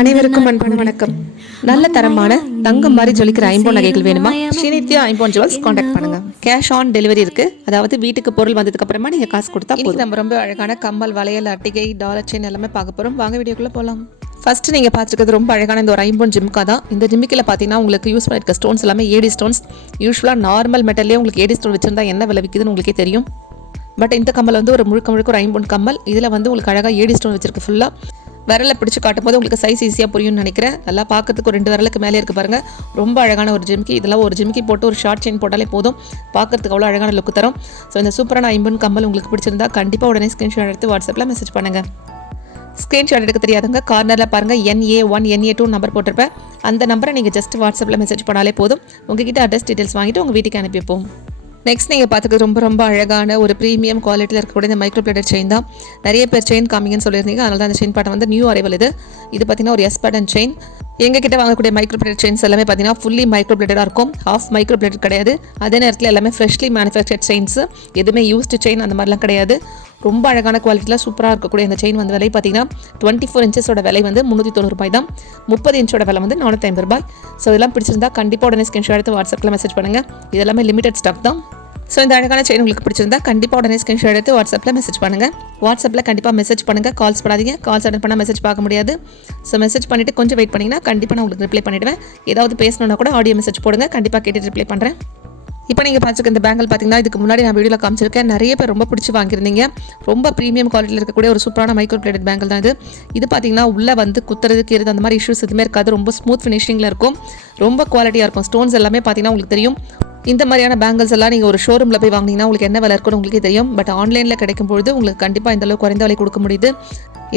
அனைவருக்கும் அன்பான வணக்கம். நல்ல தரமான தங்கம் மாதிரி ஜொலிக்கிற ஐம்போன் நகைகள் வேணுமா? ஸ்ரீநித்யா ஐம்போன் ஜுவல்ஸ் காண்டாக்ட் பண்ணுங்க. கேஷ் ஆன் டெலிவரி இருக்கு. அதாவது வீட்டுக்கு பொருள் வந்ததுக்கு அப்புறமா நீங்க காசு கொடுத்தா போதும். நம்ம ரொம்ப அழகான கம்மல் வளையல் அட்டிகை டாலர் செயின் எல்லாமே பார்க்க போறோம். வாங்க வீடியோக்குள்ள போலாம். ஃபர்ஸ்ட் நீங்க பார்த்துருக்கிறது ரொம்ப அழகான இந்த ஒரு ஐம்போன் ஜிம்கா தான். இந்த ஜிம்மிக்கில் பார்த்தீங்கன்னா உங்களுக்கு யூஸ் பண்ணிருக்க ஸ்டோன்ஸ் எல்லாமே ஏடி ஸ்டோன்ஸ் யூஸ்வலாக நார்மல் மெட்டல்லே உங்களுக்கு ஏடி ஸ்டோன் வச்சிருந்தா என்ன விலை விற்குதுன்னு உங்களுக்கே தெரியும். பட் இந்த கம்மல் வந்து ஒரு முழுக்க முழுக்க ஒரு ஐம்பொன் கம்மல். இதில் வந்து உங்களுக்கு அழகாக ஏடி ஸ்டோன் வச்சிருக்கு ஃபுல்லாக விரலை பிடிச்சு காட்டும்போது உங்களுக்கு சைஸ் ஈஸியாக புரியும்னு நினைக்கிறேன். நல்லா பார்க்கறதுக்கு ரெண்டு விரலுக்கு மேலே இருக்கு பாருங்கள் ரொம்ப அழகான ஒரு ஜிமிக்கி இதெல்லாம் ஒரு ஜிமிக்கி போட்டு ஒரு ஷார்ட் செயின் போட்டாலே போதும். பார்க்கறதுக்கு அவ்வளோ அழகான லுக் தரும். ஸோ இந்த சூப்பரான ஐம்பன் கம்மல் உங்களுக்கு பிடிச்சிருந்தா கண்டிப்பாக உடனே ஸ்க்ரீன்ஷாட் எடுத்து வாட்ஸ்அப்பில் மெசேஜ் பண்ணுங்கள் ஸ்க்ரீன்ஷாட் எடுக்க தெரியாதவங்க கார்னரில் பாருங்கள் NA one NA two number போட்டிருப்பேன். அந்த நம்பரை நீங்கள் ஜஸ்ட் வாட்ஸ்அப்பில் மெசேஜ் பண்ணாலே போதும். உங்ககிட்ட அட்ரஸ் டீட்டெயில்ஸ் வாங்கிட்டு உங்கள் வீட்டுக்கு அனுப்பிப்போம் நெக்ஸ்ட் நீங்கள் பார்த்துக்க ரொம்ப ரொம்ப அழகான ஒரு ப்ரீமியம் குவாலிட்டியில் இருக்கக்கூடிய இந்த மைக்ரோ பிளேட்டட் செயின் தான். நிறைய பேர் செயின் காமிங்கன்னு சொல்லியிருந்தீங்க. அதனால தான் அந்த செயின் பாட்டம் வந்து நியூ அரைவல் இது. இது பார்த்தீங்கன்னா ஒரு எஸ் அண்ட் செயின் எங்கள் கிட்ட வாங்கக்கூடிய மைக்ரோ பிளேட்டட் செயின்ஸ் எல்லாமே பார்த்தீங்கன்னா ஃபுல்லி மைக்ரோ பிளேட்டடாக இருக்கும். ஆஃப் மைக்ரோ பிளேட்டட் கிடையாது. அதே நேரத்தில் எல்லாமே ஃப்ரெஷ்லி மேனுஃபேக்சர்ட் செயின்ஸ் எதுவுமே யூஸ்டு செயின் அந்த மாதிரிலாம் கிடையாது. ரொம்ப அழகான குவாலிட்டியில் சூப்பராக இருக்கக்கூடிய இந்த செயின் வந்து விலை பார்த்தீங்கன்னா டுவெண்ட்டி ஃபோர் இன்ச்சஸோட விலை வந்து முந்நூற்றி தொண்ணூறு ரூபாய் தான். முப்பது இன்ச்சோட விலை வந்து நானூற்றி ஐம்பது ரூபாய். ஸோ இதெல்லாம் பிடிச்சிருந்தா கண்டிப்பாக உடனே ஸ்கிரீன்ஷாட் எடுத்து வாட்ஸ்அப்பில் மெசேஜ் பண்ணுங்கள் இதெல்லாமே லிமிடெட் ஸ்டாக் தான். ஸோ இந்த அழகான செயின் உங்களுக்கு பிடிச்சிருந்தா கண்டிப்பாக உடனே ஸ்கிரீன்ஷாட் எடுத்து வாட்ஸ்அப்பில் மெசேஜ் பண்ணுங்கள் வாட்ஸ்அப்பில் கண்டிப்பாக மெசேஜ் பண்ணுங்கள் கால்ஸ் பண்ணாதீங்க. கால்ஸ் அட்டன் பண்ணால் மெசேஜ் பார்க்க முடியாது. ஸோ மெசேஜ் பண்ணிவிட்டு கொஞ்சம் வெயிட் பண்ணிங்கன்னா கண்டிப்பாக நான் உங்களுக்கு ரிப்ளை பண்ணிவிடுவேன் ஏதாவது பேசணுன்னா கூட ஆடியோ மெசேஜ் போடுங்க. கண்டிப்பாக கேட்டுட்டு ரிப்ளை பண்ணுறேன் இப்போ நீங்கள் பார்த்துக்க இந்த பேங்கல் பார்த்தீங்கன்னா இதுக்கு முன்னாடி நான் வீடியோவில் காமிச்சிருக்கேன். நிறைய பேர் ரொம்ப பிடிச்சி வாங்கியிருந்தீங்க. ரொம்ப ப்ரீமியம் குவாலிட்டியில் இருக்கக்கூடிய ஒரு சூப்பரான மைக்ரோ கிரெடிட் பேங்கல் தான் இது. இது பார்த்தீங்கன்னா உள்ளே வந்து குத்துறது கீறது அந்த மாதிரி இஷ்யூஸ் எதுவுமே இருக்காது. ரொம்ப ஸ்மூத் ஃபினிஷிங்கில் இருக்கும். ரொம்ப குவாலிட்டியாக இருக்கும். ஸ்டோன்ஸ் எல்லாமே பார்த்தீங்கன்னா உங்களுக்கு தெரியும். இந்த மாதிரியான பேங்கிள்ஸ் எல்லாம் நீங்கள் ஒரு ஷோரூமில் போய் வாங்கினீங்கன்னா உங்களுக்கு என்ன விலை இருக்குன்னு உங்களுக்கே தெரியும். பட் ஆன்லைனில் கிடைக்கும் பொழுது உங்களுக்கு கண்டிப்பாக இந்த அளவுக்கு குறைந்த விலை கொடுக்க முடியுது.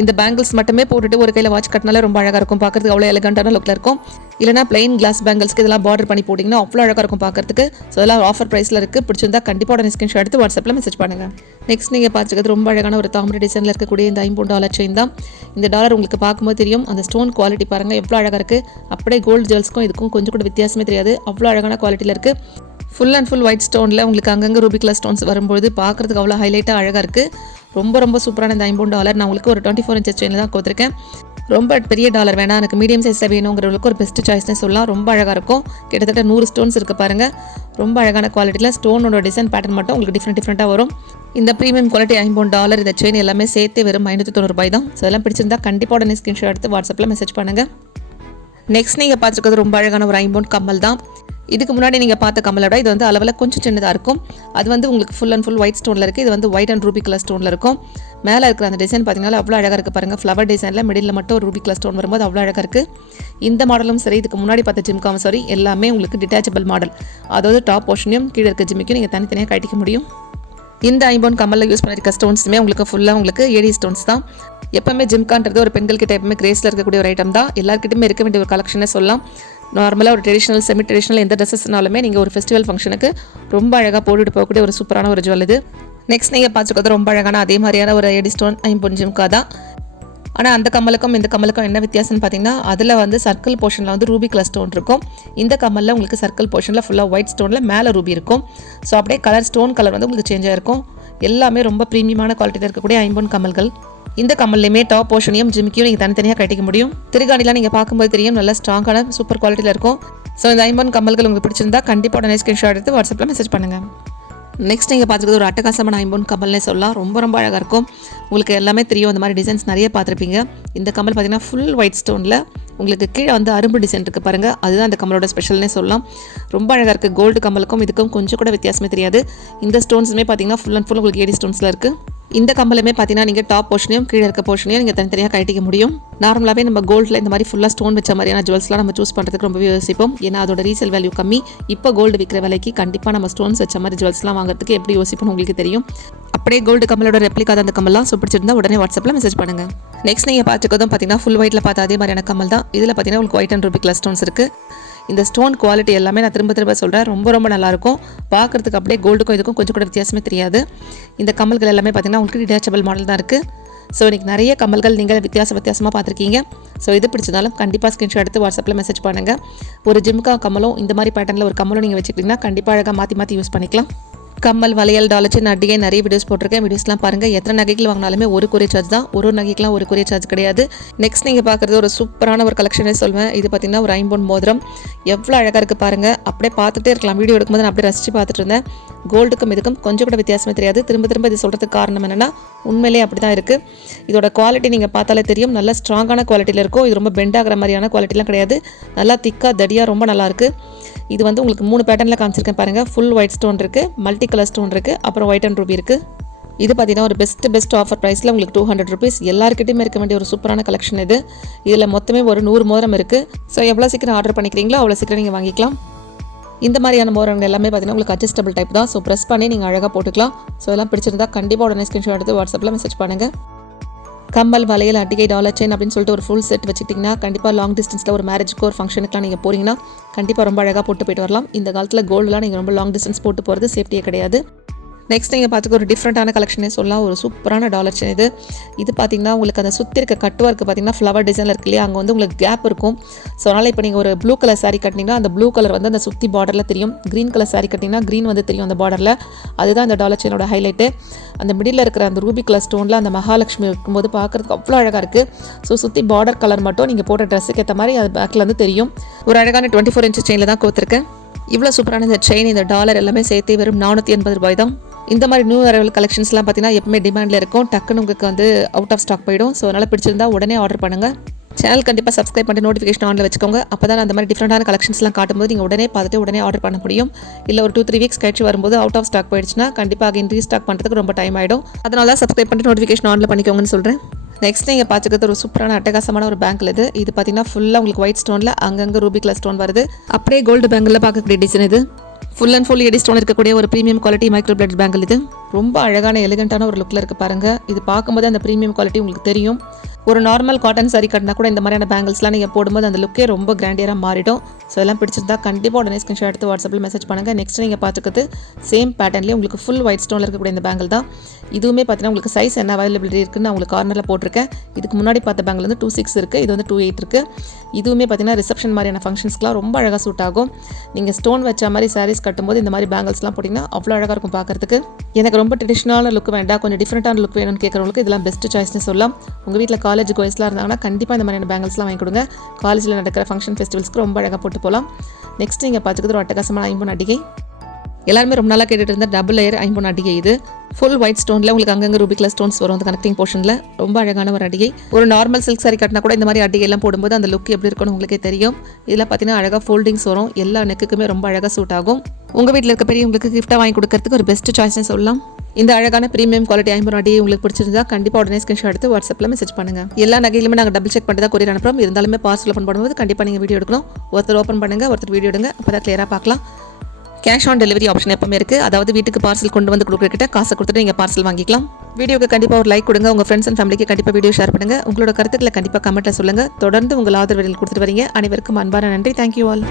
இந்த பேங்கிள்ஸ் மட்டுமே போட்டுட்டு ஒரு கையில் வாட்ச் கட்டினாலே ரொம்ப அழகாக இருக்கும். பார்க்குறதுக்கு அவ்வளோ எலகண்டான லுக்கில் இருக்கும். இல்லைனா பிளைன் கிளாஸ் பேங்கிள்ஸ்க்கு இதெல்லாம் பார்டர் பண்ணி போட்டிங்கன்னா அவ்வளோ அழகாக இருக்கும் பார்க்குறதுக்கு. ஸோ அதெல்லாம் ஆஃபர் ப்ரைஸில் இருக்குது பிடிச்சிருந்தா கண்டிப்பாக உடனே ஸ்கிரீன்ஷாட் எடுத்து வாட்ஸ்அப்பில் மெசேஜ் பண்ணுங்கள் நெக்ஸ்ட் நீங்கள் பார்த்துக்கிறது ரொம்ப அழகான ஒரு தாமரை டிசைனில் இருக்கக்கூடிய இந்த ஐம்பது டாலர் செயின் தான். இந்த டாலர் உங்களுக்கு பார்க்கும்போது தெரியும். அந்த ஸ்டோன் குவாலிட்டி பாருங்கள் எவ்வளோ அழகாக இருக்குது அப்படியே கோல்டு ஜுவல்ஸ்க்கும் இதுக்கும் கொஞ்சம் கூட வித்தியாசமே தெரியாது. அவ்வளோ அழகான குவாலிட்டியில் இருக்குது ஃபுல் அண்ட் ஃபுல் ஒயிட் ஸ்டோனில் உங்களுக்கு அங்கங்கே ரூபி கலர் ஸ்டோன்ஸ் வரும்போது பார்க்குறதுக்கு அவ்வளோ ஹைலைட்டாக அழகாக இருக்குது ரொம்ப ரொம்ப சூப்பரான இந்த ஐம்பது டாலர் நான் உங்களுக்கு ஒரு டுவெண்ட்டி ஃபோர் இன்ச்சஸ் செயினில் தான் கொடுத்துருக்கேன். ரொம்ப பெரிய டாலர் வேணாம் எனக்கு மீடியம் சைஸில் வேணுங்கிறவங்களுக்கு ஒரு பெஸ்ட் சாய்ஸ்னே சொல்லலாம். ரொம்ப அழகாக இருக்கும். கிட்டத்தட்ட நூறு ஸ்டோன்ஸ் இருக்குது பாருங்கள் ரொம்ப அழகான குவாலிட்டியில் ஸ்டோனோட டிசைன் பேட்டர்ன் மட்டும் உங்களுக்கு டிஃப்ரெண்ட் டிஃப்ரெண்ட்டாக வரும். இந்த ப்ரீமியம் குவாலிட்டி ஐம்பது டாலர் இந்த செயின் எல்லாமே சேர்த்து வெறும் ஐநூற்றி தொண்ணூறு ரூபாய் தான். ஸோ எல்லாம் பிடிச்சிருந்தா கண்டிப்பாக உடனே ஸ்கிரீன்ஷாட் எடுத்து வாட்ஸ்அப்பில் மெசேஜ் பண்ணுங்கள் நெக்ஸ்ட் நீங்கள் பார்த்துருக்கிறது ரொம்ப அழகான ஒரு ஐம்பவுண்ட் கம்மல் தான். இதுக்கு முன்னாடி நீங்கள் பார்த்த கம்மலை விட இது வந்து அளவில் கொஞ்சம் சின்னதாக இருக்கும். அது வந்து உங்களுக்கு ஃபுல் அண்ட் ஃபுல் ஒயிட் ஸ்டோனில் இருக்குது இது வந்து ஒயிட் அண்ட் ரூபி கலர் ஸ்டோனில் இருக்கும். மேலே இருக்கிற அந்த டிசைன் பார்த்தீங்கன்னா அவ்வளோ அழகாக இருக்குது பாருங்கள் ஃப்ளவர் டிசைனில் மிடில் மட்டும் ஒரு ரூபி கலர் ஸ்டோன் வரும்போது அவ்வளோ அழகாக இருக்குது இந்த மாடலும் சரி இதுக்கு முன்னாடி பார்த்த ஜிம்காவும் சரி எல்லாமே உங்களுக்கு டிட்டாச்சபிள் மாடல் அதாவது டாப் போர்ஷனையும் கீழே இருக்க ஜிம்மிக்கும் நீங்கள் தனித்தனியாக கட்டிக்க முடியும். இந்த ஐம்போன் கம்மலில் யூஸ் பண்ணியிருக்க ஸ்டோன்ஸுமே உங்களுக்கு ஃபுல்லாக உங்களுக்கு ஏடி ஸ்டோன்ஸ் தான். எப்பவுமே ஜிம்கான்றது ஒரு பெண்கள்கிட்ட எப்பவுமே கிரேஸில் இருக்கக்கூடிய ஒரு ஐட்டம் தான். எல்லாருக்கிட்டையுமே இருக்க வேண்டிய ஒரு கலெக்ஷனே சொல்லலாம். நார்மலாக ஒரு ட்ரெடிஷனல் செமி ட்ரெடிஷனல் எந்த ட்ரெஸ்ஸஸ்னாலுமே நீங்கள் ஒரு ஃபெஸ்டிவல் ஃபங்க்ஷனுக்கு ரொம்ப அழகாக போட்டுட்டு போகக்கூடிய ஒரு சூப்பரான ஒரு ஜுவல் இது. நெக்ஸ்ட் நீங்கள் பார்த்துக்கிறது ரொம்ப அழகான அதே மாதிரியான ஒரு எடி ஸ்டோன் ஐம்பொன் ஜிம்கா தான். ஆனால் அந்த கம்மலுக்கும் இந்த கமலுக்கும் என்ன வித்தியாசம்னு பார்த்தீங்கன்னா அதில் வந்து சர்க்கிள் போர்ஷனில் வந்து ரூபி கலர் ஸ்டோன் இருக்கும். இந்த கம்மலில் உங்களுக்கு சர்க்கிள் போர்ஷனில் ஃபுல்லாக ஒயிட் ஸ்டோனில் மேலே ரூபி இருக்கும். ஸோ அப்படியே கலர் ஸ்டோன் கலர் வந்து உங்களுக்கு சேஞ்ச் ஆயிருக்கும் எல்லாமே ரொம்ப ப்ரீமியமான குவாலிட்டியில் இருக்கக்கூடிய ஐம்பொன் கமல்கள். இந்த கம்மல்லையுமே டாப் போர்ஷனையும் ஜிமிக்கியும் நீங்கள் தனித்தனியாக கட்டிக்க முடியும். திருகாணிலாம் நீங்கள் பார்க்கும்போது தெரியும் நல்லா ஸ்ட்ராங்கான சூப்பர் குவாலிட்டியில் இருக்கும். ஸோ இந்த ஐம்பொன் கமல்கள் உங்களுக்கு பிடிச்சிருந்தா கண்டிப்பாக உடனே ஸ்கிரீன்ஷாட் எடுத்து வாட்ஸ்அப்பில் மெசேஜ் பண்ணுங்கள் நெக்ஸ்ட் நீங்கள் பார்த்துருக்கிறது ஒரு அட்டகாசமான ஐம்பொன் கமல்னே சொல்லலாம். ரொம்ப ரொம்ப அழகாக இருக்கும். உங்களுக்கு எல்லாமே தெரியும். அந்த மாதிரி டிசைன்ஸ் நிறைய பார்த்துருப்பீங்க. இந்த கமல் பார்த்தீங்கன்னா ஃபுல் ஒயிட் ஸ்டோனில் உங்களுக்கு கீழே வந்து அரும்பு டிசைன் இருக்குது பாருங்கள் அதுதான் அந்த கம்மலோட ஸ்பெஷல்னே சொல்லலாம். ரொம்ப அழகாக இருக்குது கோல்டு கமலுக்கும் இதுக்கும் கொஞ்சம் கூட வித்தியாசமே தெரியாது. இந்த ஸ்டோன்ஸுமே பார்த்தீங்கன்னா ஃபுல் அண்ட் ஃபுல் உங்களுக்கு ஏடி ஸ்டோன்ஸில் இருக்குது இந்த கம்பலுமே பார்த்தீங்கன்னா நீங்கள் டாப் போர்ஷனையும் கீழே இருக்க போர்ஷனையும் நீங்கள் தனித்தனியாக கட்டிக்க முடியும். நார்மலாகவே நம்ம கோல்டில் இந்த மாதிரி ஃபுல்லாக ஸ்டோன் வச்ச மாதிரியான ஜுவல்ஸ்லாம் நம்ம சூஸ் பண்ணுறதுக்கு ரொம்பவே யோசிப்போம். ஏன்னா அதோட ரீசேல் வேல்யூ கம்மி. இப்போ கோல்டு விற்கிற விலைக்கு கண்டிப்பாக நம்ம ஸ்டோன்ஸ் வச்ச மாதிரி ஜுவல்ஸ்லாம் வாங்குறதுக்கு எப்படி யோசிப்போம் உங்களுக்கு தெரியும். அப்படியே கோல்டு கம்மலோட ரெப்ளிகா அந்த கம்மல்லாம் ஸோ பிடிச்சிருந்தா உடனே வாட்ஸ்அப்பில் மெசேஜ் பண்ணுங்க. நெக்ஸ்ட் நீங்கள் பார்த்துக்கிறதும் பார்த்தீங்கன்னா ஃபுல் ஒயிட்டில் பார்த்தா அதே மாதிரியான கம்மல் தான். இதில் பார்த்தீங்கன்னா உங்களுக்கு ஒயிட் அண்ட் ரூபி கிளஸ்டோன்ஸ் ஸ்டோன்ஸ் இருக்குது இந்த ஸ்டோன் குவாலிட்டி எல்லாமே நான் திரும்ப திரும்ப சொல்கிறேன் ரொம்ப ரொம்ப நல்லாயிருக்கும். பார்க்குறதுக்கு அப்படியே கோல்டுக்கும் இதுக்கும் கொஞ்சம் கூட வித்தியாசமே தெரியாது. இந்த கம்மல்கள் எல்லாமே பார்த்தீங்கன்னா உங்களுக்கு டிடாச்சபிள் மாடல் தான் இருக்குது ஸோ இன்றைக்கி நிறைய கம்மல்கள் நீங்கள் வித்தியாச வித்தியாசமாக பார்த்துருக்கீங்க. ஸோ இது பிடிச்சதாலும் கண்டிப்பாக ஸ்க்ரீன்ஷாட் எடுத்து வாட்ஸ்அப்பில் மெசேஜ் பண்ணுங்கள் ஒரு ஜிம்கா கம்மலும் இந்த மாதிரி பேட்டர்னில் ஒரு கம்மலும் நீங்கள் வச்சுக்கிட்டிங்கன்னா கண்டிப்பாக அழகாக மாற்றி மாற்றி யூஸ் பண்ணிக்கலாம். கம்மல் வளையல் டாலச்சு நடிகை நிறைய வீடியோஸ் போட்டிருக்கேன். வீடியோஸ்லாம் பாருங்கள் எத்தனை நகைகள் வாங்கினாலுமே ஒரு குறை சார்ஜ் தான். ஒரு ஒரு நகைக்கெலாம் ஒரு குறை சார்ஜ் கிடையாது. நெக்ஸ்ட் நீங்கள் பார்க்குறது ஒரு சூப்பரான ஒரு கலெக்ஷனே சொல்வேன். இது பார்த்தீங்கன்னா ஒரு ஐம்பொன் மோதிரம். எவ்வளோ அழகாக இருக்குது பாருங்கள் அப்படியே பார்த்துட்டே இருக்கலாம். வீடியோ எடுக்கும்போது நான் அப்படியே ரசித்து பார்த்துட்டு இருந்தேன். கோல்டுக்கும் இதுக்கும் கொஞ்சம் கூட வித்தியாசமே தெரியாது. திரும்ப திரும்ப இது சொல்கிறதுக்கு காரணம் என்னென்னா உண்மையிலே அப்படி தான் இருக்குது இதோட குவாலிட்டி நீங்கள் பார்த்தாலே தெரியும். நல்லா ஸ்ட்ராங்கான குவாலிட்டியில் இருக்கும். இது ரொம்ப பெண்ட் ஆகிற மாதிரியான குவாலிட்டிலாம் கிடையாது. நல்லா திக்காக தடியாக ரொம்ப நல்லாயிருக்கு இது வந்து உங்களுக்கு மூணு பேட்டர்னில் காமிச்சிருக்கேன் பாருங்கள் ஃபுல் ஒயிட் ஸ்டோன் இருக்குது மல்டி கலர் ஸ்டோன் இருக்குது அப்புறம் ஒயிட் அண்ட் ரூபி இருக்குது இது பார்த்தீங்கன்னா ஒரு பெஸ்ட் பெஸ்ட் ஆஃபர் ப்ரைஸில் உங்களுக்கு டூ ஹண்ட்ரட் ருபீஸ் எல்லாருக்கிட்டையுமே இருக்க வேண்டிய ஒரு சூப்பரான கலெக்ஷன் இது. இதில் மொத்தமே ஒரு நூறு மோதிரம் இருக்குது ஸோ எவ்வளோ சீக்கிரம் ஆர்டர் பண்ணிக்கிறீங்களோ அவ்வளோ சீக்கிரம் நீங்கள் வாங்கிக்கலாம். இந்த மாதிரியான மோரங்கள் எல்லாமே பார்த்தீங்கன்னா உங்களுக்கு அட்ஜஸ்டபிள் டைப் தான். ஸோ ப்ரெஸ் பண்ணி நீங்கள் அழகாக போட்டுக்கலாம். ஸோ எல்லாம் பிடிச்சிருந்தா கண்டிப்பாக உடனே ஸ்கிரீன்ஷாட் எடுத்து வாட்ஸ்அப்பில் மெசேஜ் பண்ணுங்கள் கம்பல் வலையில் அட்டிகை டாலர் செயின் அப்படின்னு சொல்லிட்டு ஒரு ஃபுல் செட் வச்சுக்கிட்டிங்கன்னா கண்டிப்பாக லாங் டிஸ்டன்ஸில் ஒரு மேரேஜ்க்கு ஒரு ஃபங்க்ஷனுக்குலாம் நீங்கள் போகிறீங்கன்னா கண்டிப்பாக ரொம்ப அழகாக போட்டு போயிட்டு வரலாம். இந்த காலத்தில் கோல்டுலாம் நீங்கள் ரொம்ப லாங் டிஸ்டன்ஸ் போட்டு போகிறது சேஃப்டியே கிடையாது. நெக்ஸ்ட் நீங்கள் பார்த்துக்க ஒரு டிஃப்ரெண்ட்டான கலெக்ஷனே சொல்லலாம். ஒரு சூப்பரான டாலர் செயின் இது. இது பார்த்தீங்கன்னா உங்களுக்கு அந்த சுற்றி இருக்க கட்டு பார்த்தீங்கன்னா ஃப்ளவர் டிசைனில் இருக்கு இல்லையா? அங்கே வந்து உங்களுக்கு கேப் இருக்கும். ஸோ அதனால் இப்போ நீங்கள் ஒரு ப்ளூ கலர் சாரீ கட்டினீங்கன்னா அந்த ப்ளூ கலர் வந்து அந்த சுற்றி பார்டரில் தெரியும். க்ரீன் கலர் சாரீ கட்டிங்கன்னா க்ரீன் வந்து தெரியும் அந்த பார்டரில் அதுதான் அந்த டாலர் செயினோட ஹைலைட்டு அந்த மிடில் இருக்கிற அந்த ரூபி கலர் ஸ்டோனில் அந்த மகாலட்சுமி இருக்கும்போது பார்க்குறதுக்கு அவ்வளோ அழகாக இருக்குது ஸோ சுற்றி பார்டர் கலர் மட்டும் நீங்கள் போட்ட ட்ரெஸ்ஸுக்கு ஏற்ற மாதிரி அது பேக்கில் வந்து தெரியும். ஒரு அழகான டுவெண்ட்டி ஃபோர் இன்ச் செயினில் தான் கொடுத்துருக்கேன். இவ்வளோ சூப்பரான இந்த செயின் இந்த டாலர் எல்லாமே சேர்த்து வெறும் நானூற்றி எண்பது ரூபாய் தான் இந்த மாதிரி நியூ அரைவல் கலெக்ஷன்ஸ்லாம் பார்த்தீங்கன்னா எப்பவுமே டிமாண்டில் இருக்கும். டக்குன்னு உங்களுக்கு வந்து அவுட் ஆஃப் ஸ்டாக் போயிடும். ஸோ அதனால் பிடிச்சிருந்தா உடனே ஆர்டர் பண்ணுங்கள் சேனல் கண்டிப்பாக சப்ஸ்கிரைப் பண்ணி நோட்டிஃபிகேஷன் ஆனில் வச்சுக்கோங்க. அப்போ தான் அந்த மாதிரி டிஃப்ரெண்டான கலெக்ஷன்ஸ்லாம் காட்டும்போது நீங்கள் உடனே பார்த்துட்டு உடனே ஆர்டர் பண்ண முடியும். இல்லை ஒரு டூ த்ரீ வீக்ஸ் கழிச்சு வரும்போது அவுட் ஆஃப் ஸ்டாக் போயிடுச்சுன்னா கண்டிப்பாக இன்க்ரீஸ் ஸ்டாக் பண்ணுறதுக்கு ரொம்ப டைம் ஆகிடும் அதனால தான் சப்ஸ்கிரைப் பண்ணி நோட்டிஃபிகேஷன் ஆனில் பண்ணிக்கோங்கன்னு சொல்கிறேன் நெக்ஸ்ட் நீங்கள் பார்த்துக்கிறது ஒரு சூப்பரான அட்டகாசமான ஒரு பேங்கில் இது. இது பார்த்தீங்கன்னா ஃபுல்லாக உங்களுக்கு ஒயிட் ஸ்டோனில் அங்கங்கே ரூபி கலர் ஸ்டோன் வருது. அப்படியே கோல்டு பேங்கில் பார்க்கக்கூடிய டிசைன் இது. ஃபுல் அண்ட் ஃபுல் எடி ஸ்டோன் இருக்கக்கூடிய ஒரு ப்ரீமியம் குவாலிட்டி மைக்ரோ பிளட் பேங்கில் இது. ரொம்ப அழகான எலிகண்ட்டான ஒரு லுக்கில் இருக்குது பாருங்கள் இது பார்க்கும்போது அந்த ப்ரீமியம் குவாலிட்டி உங்களுக்கு தெரியும். ஒரு நார்மல் காட்டன் சாரி கட்டினா கூட இந்த மாதிரியான பேங்கிள்ஸ்லாம் நீங்கள் போடும்போது அந்த லுக்கே ரொம்ப கிராண்டியராக மாறிடும். ஸோ எல்லாம் பிடிச்சிருந்தா கண்டிப்பாக உடனே ஸ்கிரீன்ஷாட் எடுத்து வாட்ஸ்அப்பில் மெசேஜ் பண்ணுங்கள் நெக்ஸ்ட் நீங்கள் பார்த்துக்கிறது சேம் பேட்டர்ன்லேயே உங்களுக்கு ஃபுல் ஒயிட் ஸ்டோனில் இருக்கக்கூடிய இந்த பேங்கிள் தான். இதுவுமே பார்த்தீங்கன்னா உங்களுக்கு சைஸ் என்ன அவைலபிலிட்டி இருக்குன்னு நான் உங்களுக்கு கார்னரில் போட்டிருக்கேன். இதுக்கு முன்னாடி பார்த்த பேங்கில் வந்து டூ சிக்ஸ் இருக்குது இது வந்து டூ எயிட் இருக்குது இதுவுமே பார்த்தீங்கன்னா ரிசப்ஷன் மாதிரியான ஃபங்க்ஷன்ஸ்க்குலாம் ரொம்ப அழகாக சூட் ஆகும். நீங்கள் ஸ்டோன் வச்ச மாதிரி சாரீஸ் கட்டும்போது இந்த மாதிரி பேங்கிள்ஸ்லாம் போட்டிங்கன்னா அவ்வளோ அழகாக இருக்கும் பார்க்குறதுக்கு. எனக்கு ரொம்ப ட்ரெடிஷ்னலான லுக் வேண்டாம். கொஞ்சம் டிஃப்ரெண்ட்டான லுக் வேணும்னு கேட்குறவங்களுக்கு இதெல்லாம் பெஸ்ட் சாய்ஸ்னு சொல்லலாம். உங்கள் வீட்டில் காலேஜ் கோய்ஸ்லாம் இருந்தாங்கன்னா கண்டிப்பாக இந்த மாதிரியான பேங்கிள்ஸ்லாம் வாங்கி கொடுங்க. காலேஜில் நடக்கிற ஃபங்க்ஷன் ஃபெஸ்டிவல்ஸ்க்கு ரொம்ப அழகாக போட்டு போகலாம் நெக்ஸ்ட் நீங்கள் பார்த்துக்கிறது ஒரு அட்டகாசமான ஐம்பொன் அடிகை. எல்லாருமே ரொம்ப நாளாக கேட்டுட்டு இருந்த டபுள் லேயர் ஐம்பொன் அடிகை இது. ஃபுல் ஒயிட் ஸ்டோனில் உங்களுக்கு அங்கங்கே ரூபிக்ல ஸ்டோன்ஸ் வரும். அந்த கனெக்டிங் போர்ஷனில் ரொம்ப அழகான ஒரு அடிகை. ஒரு நார்மல் சில்க் சாரி கட்டினா கூட இந்த மாதிரி அடிகை எல்லாம் போடும்போது அந்த லுக் எப்படி இருக்கும்னு உங்களுக்கே தெரியும். இதில் பார்த்தீங்கன்னா அழகாக ஃபோல்டிங்ஸ் வரும். எல்லா நெக்குக்குமே ரொம்ப அழகாக சூட் ஆகும். உங்கள் வீட்டில் இருக்க பெரியவங்களுக்கு கிஃப்ட்டாக வாங்கி கொடுக்கறதுக்கு ஒரு பெஸ்ட் சாய்ஸ்னு சொல்லலாம். இந்த அழகான ப்ரீமியம் குவாலிட்டி ஐம்பது அடி உங்களுக்கு பிடிச்சிருந்தா கண்டிப்பாக உடனே ஸ்கிரீன்ஷாட் எடுத்து வாட்ஸ்அப்பில் மெசேஜ் பண்ணுங்கள் எல்லா நகையிலுமே நாங்கள் டபுள் செக் பண்ணி தான் கொரியர் அனுப்புறோம். இருந்தாலுமே பார்சல் ஓப்பன் பண்ணும்போது கண்டிப்பாக நீங்கள் வீடியோ எடுக்கணும். ஒருத்தர் ஓப்பன் பண்ணுங்க ஒருத்தர் வீடியோ எடுங்க. அப்போ தான் கிளியராக பார்க்கலாம். கேஷ் ஆன் டெலிவரி ஆப்ஷன் எப்பவுமே இருக்குது அதாவது வீட்டுக்கு பார்சல் கொண்டு வந்து கொடுக்குறக்கிட்ட காசை கொடுத்துட்டு நீங்கள் பார்சல் வாங்கிக்கலாம். வீடியோக்கு கண்டிப்பாக ஒரு லைக் கொடுங்க. உங்கள் ஃப்ரெண்ட்ஸ் அண்ட் ஃபேமிலிக்கு கண்டிப்பாக வீடியோ ஷேர் பண்ணுங்கள் உங்களோட கருத்துக்களை கண்டிப்பாக கமெண்ட்டில் சொல்லுங்கள் தொடர்ந்து உங்கள் ஆதரவு கொடுத்துட்டு வரீங்க. அனைவருக்கும் அன்பான நன்றி. Thank you all